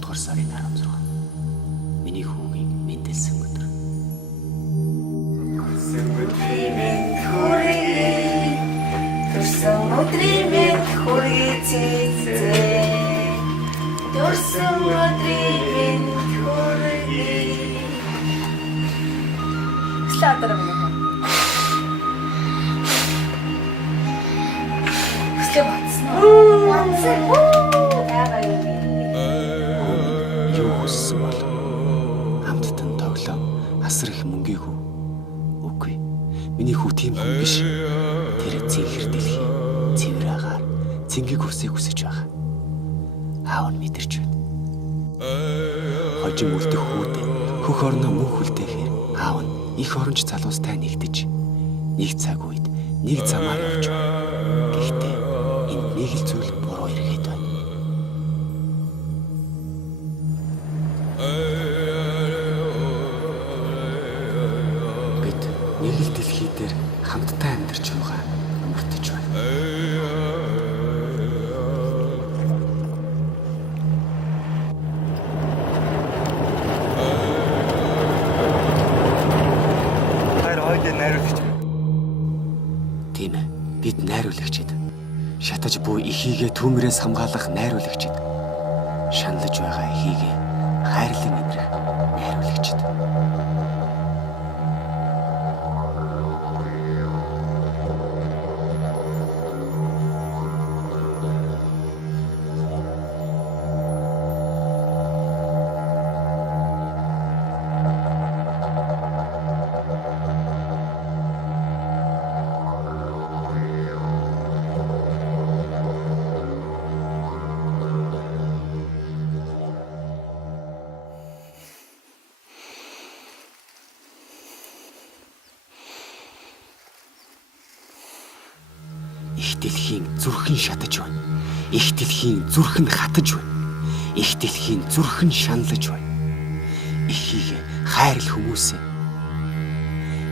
дугаар сарын 16. Миний хүүгийн мэндэлсэн өдөр. Төрсөн өдрийн мэнд хүргэе цэцээ. Төрсөн өдрийн мэнд хүргэе. Слаатар мөн. Өсгөө батсан. Юу хүссэн бол хамттан тоглоо. Асар их мөнгөйгөө. Үгүй. Миний хүү тийм хүн биш. Тэр зинхэр дэлхий цэвэр агаар цэнгийг хүсэйг хүсэж байгаа. Аав нь мэдэрч байна. Хожим үлдэх хүүдээ хөх орноо мөнх үлдээхээр аав нь их оронч залуустай нэгдэж нэг цаг үед нэг замаар явж байна. Гэхдээ энд нэг л зүйл буруу эргээд байна. Бид нэг л дэлхий дээр хамтдаа амьдарч байгаа мөрдөж байна. Найруулагч. Тийм ээ. Бид найруулагчид. Шатаж буй эхийгээ төмрөөс хамгаалах найруулагчид. Шаналж байгаа эхийгээ хайрлан эврэх найруулагчид. Их дэлхийн зүрхэн шатаж байна. Их дэлхийн зүрхэн хатаж байна. Их дэлхийн зүрхэн шаналж байна. Эхийг хайрл хүмүүсээ.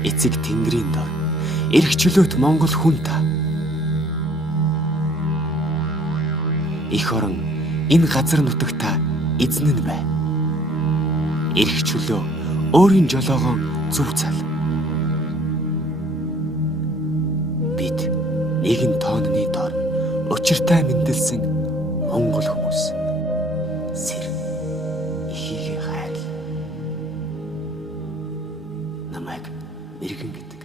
Эцэг тэнгэрийн дор эрх чөлөөт Монгол хүн та. Их орон энэ газар нутагта эзэн нь бай. Эрх чөлөө өөрийн жолоогоон зүв цал. Бид нэгэн тооны дор учиртай мэндэлсэн монгол хүмүүс. Сэр эхийгээ хайрл. Намайг мэргэн гэдэг.